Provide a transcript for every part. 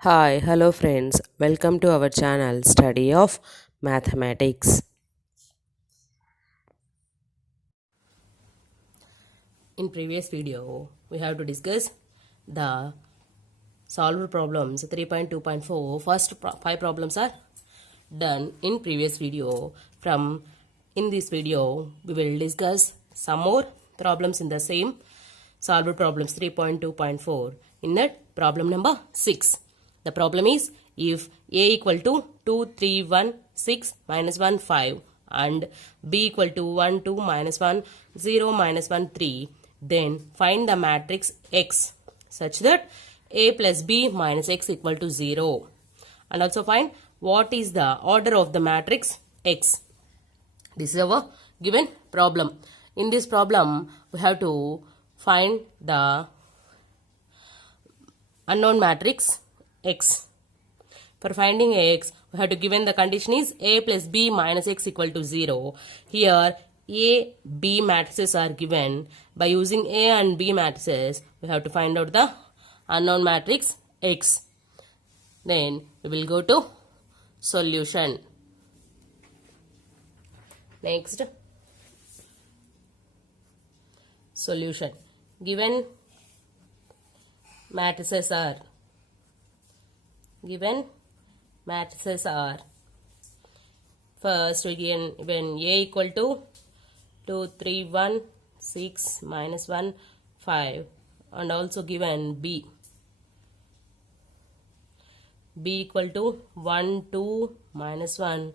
Hi, hello friends. Welcome to our channel Study of Mathematics. In previous video, we have to discuss the solved problems 3.2.4. First five problems are done in previous video. From in this video, we will discuss some more problems in the same solved problems 3.2.4. In that, problem number 6. The problem is if a equal to 2, 3, 1, 6, minus 1, 5 and b equal to 1, 2, minus 1, 0, minus 1, 3, then find the matrix X such that a plus b minus x equal to 0. And also find what is the order of the matrix X. This is our given problem. In this problem, we have to find the unknown matrix X. For finding X, we have to given the condition is a plus b minus x equal to 0. Here, a, b matrices are given. By using a and b matrices, we have to find out the unknown matrix X. Then, we will go to solution. Next, solution. Given matrices are first we given a equal to 2, 3, 1, 6, minus 1, 5 and also given b equal to 1, 2, minus 1,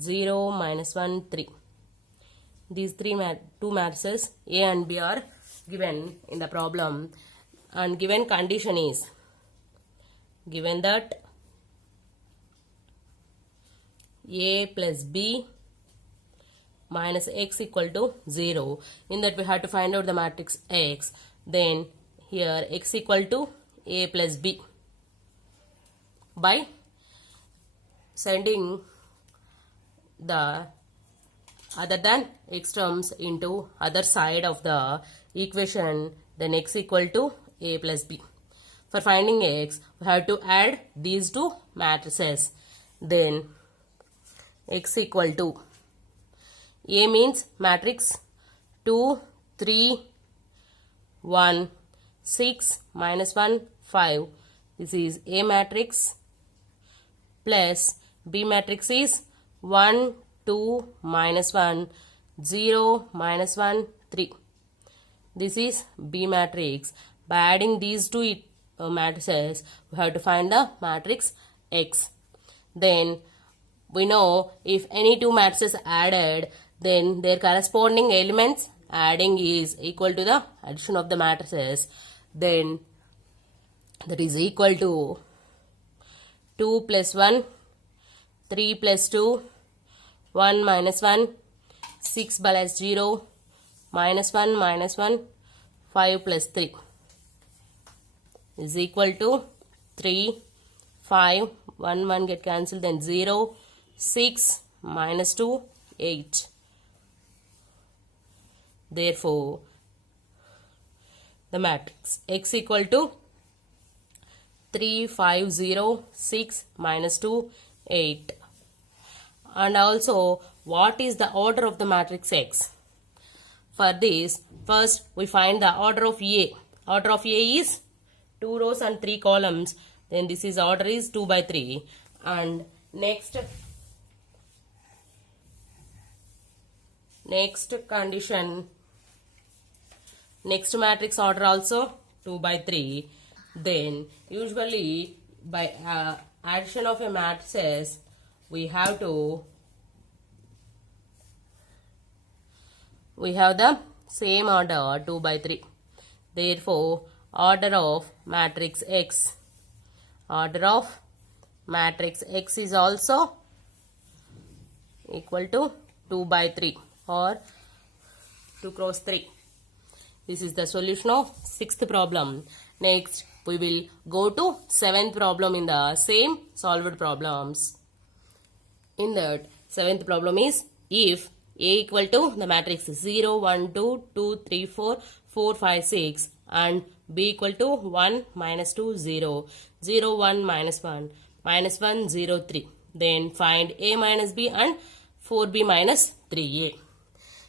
0, minus 1, 3. These two matrices a and b are given in the problem, and given condition is given that a plus b minus x equal to 0. In that we have to find out the matrix X. Then here x equal to a plus b by sending the other than x terms into other side of the equation, then x equal to a plus b. For finding x, we have to add these two matrices. Then x equal to a means matrix 2, 3, 1, 6, minus 1, 5. This is a matrix plus b matrix is 1, 2, minus 1, 0, minus 1, 3. This is b matrix. By adding these two matrices, we have to find the matrix X. Then we know if any two matrices added, then their corresponding elements adding is equal to the addition of the matrices. Then that is equal to 2 plus 1, 3 plus 2, 1 minus 1, 6 plus 0, minus 1, 5 plus 3 is equal to 3, 5, 1 get cancelled, then 0, 6, minus 2, 8. Therefore, the matrix X equal to 3, 5, 0, 6, minus 2, 8. And also, what is the order of the matrix X? For this, first we find the order of A. Order of A is 2 rows and 3 columns. Then this is order is 2 by 3. And next condition, next matrix order also 2 by 3. Then usually by addition of a matrices, we have the same order 2 by 3. Therefore, order of matrix X is also equal to 2 by 3 or 2 cross 3. This is the solution of 6th problem. Next, we will go to 7th problem in the same solved problems. In that 7th problem is if A equal to the matrix 0, 1, 2, 2, 3, 4, 4, 5, 6 and B equal to 1 minus 2 0, 0 1 minus 1, minus 1 0 3. Then find A minus B and 4B minus 3A.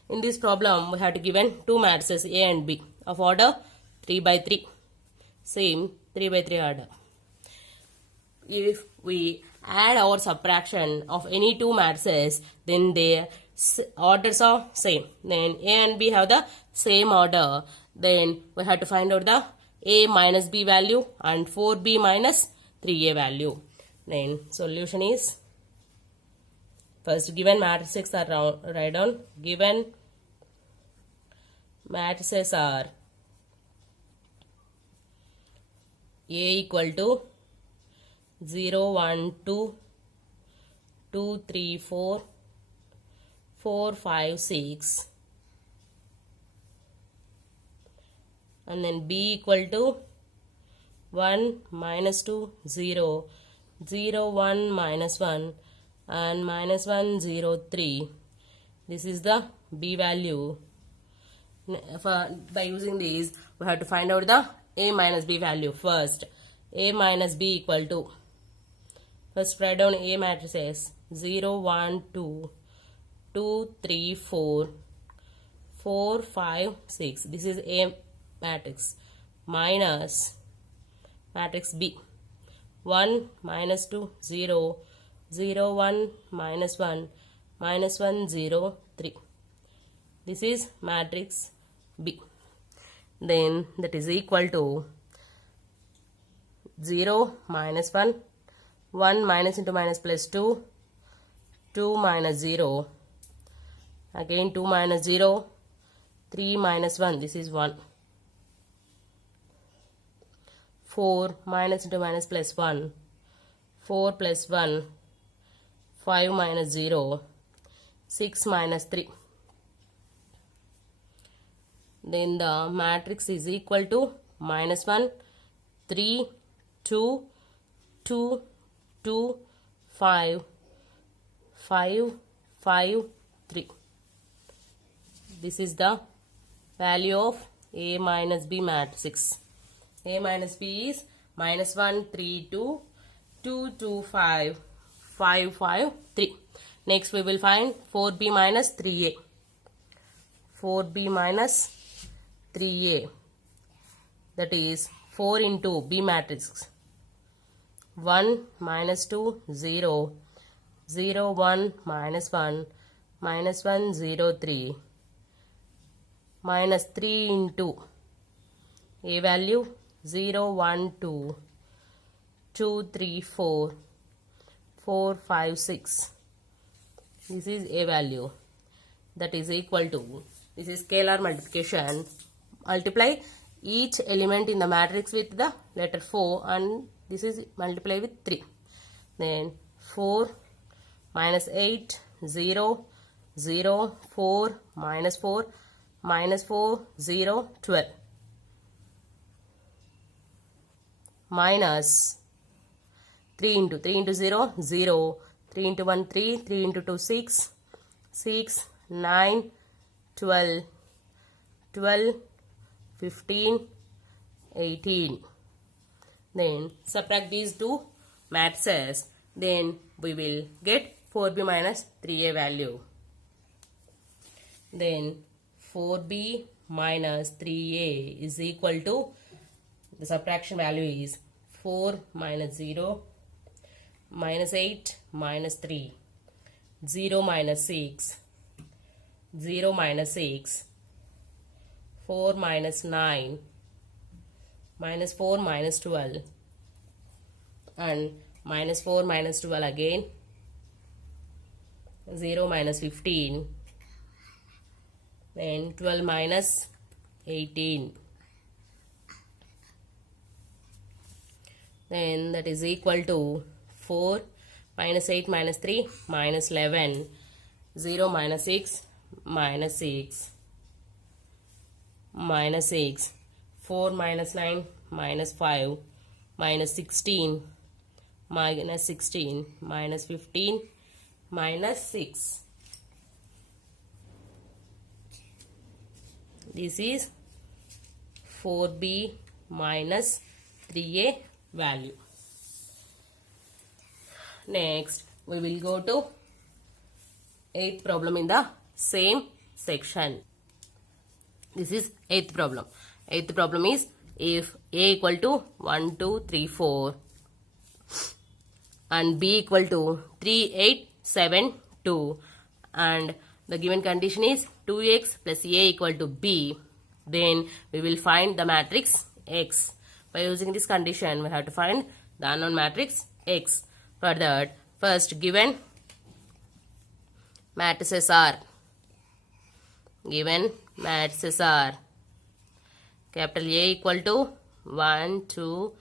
In this problem, we have to given two matrices A and B of order 3 by 3. Same 3 by 3 order. If we add or subtraction of any two matrices, then their orders are same. Then A and B have the same order. Then we have to find out the A minus B value and 4B minus 3A value. Then solution is, first given matrices are write down. Given matrices are A equal to 0 1 2 2 3 4 4 5 6, and then B equal to 1 minus 2 0, 0 1 minus 1 and minus 1 0 3. This is the B value. By using these, we have to find out the A minus B value. First, A minus B equal to, first write down A matrices 0 1 2 2 3 4 4 5 6. This is A matrix minus matrix B 1 minus 2 0, 0 1 minus 1 minus 1 0 3. This is matrix B. Then that is equal to 0 minus 1, 1 minus into minus plus 2, 2 minus 0, again 2 minus 0, 3 minus 1, this is 1, 4 minus into minus plus 1, 4 plus 1, 5 minus 0, 6 minus 3. Then the matrix is equal to minus 1, 3, 2, 2, 2, 5, 5, 5, 3. This is the value of A minus B matrix. A minus B is minus 1, 3, 2, 2, 2, 5, 5, 5, 3. Next we will find 4B minus 3A. 4B minus 3A, that is 4 into B matrix 1 minus 2 0, 0 1 minus 1 minus 1 0 3, minus 3 into A value 0 1 2 2 3 4 4 5 6. This is A value, that is equal to, this is scalar multiplication. Multiply each element in the matrix with the letter 4 and this is multiply with 3. Then 4 minus 8 0 0 4 minus 4 minus 4 0 12 minus 3 into 0 0, 3 into 1 3, 3 into 2 6, 6 9 12 12 15 18. Then subtract these two matrices, then we will get 4B minus 3A value. Then 4B minus 3A is equal to, the subtraction value is 4 minus 0 minus 8 minus 3, 0 minus 6, 0 minus 6, 4 minus 9, minus 4 minus 12, and minus 4 minus 12 again, 0 minus 15, then 12 minus 18. Then that is equal to 4 minus 8 minus 3 minus 11, 0 minus 6 minus 6, minus 6, 4 minus 9 minus 5 minus 16, minus 16, minus 15 minus 6. This is 4B minus 3a value. Next, we will go to 8th problem in the same section. This is 8th problem. 8th problem is if a equal to 1, 2, 3, 4 and b equal to 3, 8, 7, 2 and the given condition is 2x plus a equal to b, then we will find the matrix X. By using this condition, we have to find the unknown matrix X. For that, first given matrices are capital A equal to 1, 2,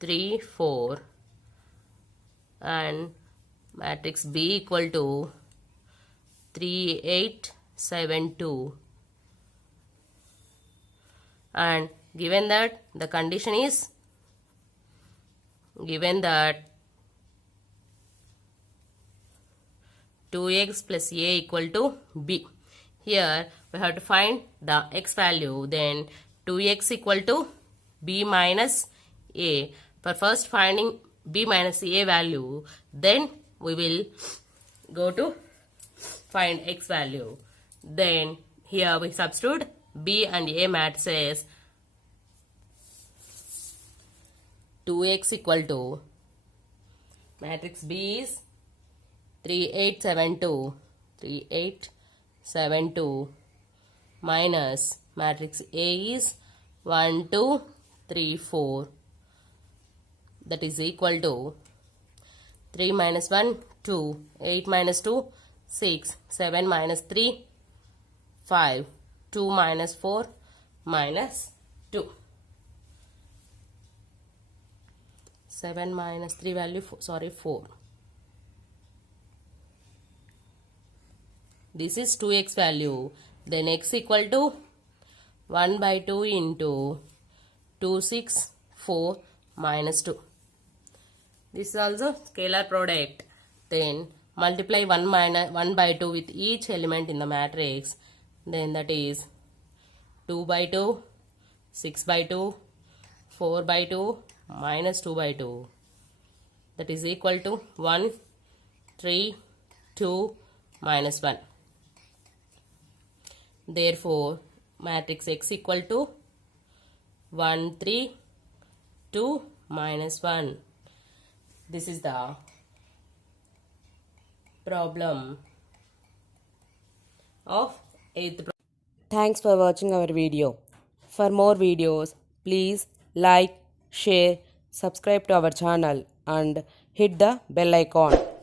3, 4 and matrix B equal to 3, 8, 7, 2 and given that the condition is given that 2x plus a equal to b. Here we have to find the x value, then 2x equal to b minus a. For first finding b minus a value, then we will go to find x value. Then here we substitute b and a matrices. 2x equal to matrix B is 3, 8, 7, 2. 3, 8, 7, 2 minus matrix A is 1, 2, 3, 4. That is equal to 3 minus 1, 2. 8 minus 2, 6. 7 minus 3, 5. 2 minus 4, minus 2. 7 minus 3 value, 4. This is 2x value. Then x equal to 1 by 2 into 2, 6, 4 minus 2. This is also scalar product. Then multiply 1 by 2 with each element in the matrix. Then that is 2 by 2, 6 by 2, 4 by 2, minus 2 by 2. That is equal to 1, 3, 2, minus 1. Therefore, matrix X equal to 1, 3, 2, minus 1. This is the problem of 8th problem. Thanks for watching our video. For more videos, please like, share, subscribe to our channel and hit the bell icon.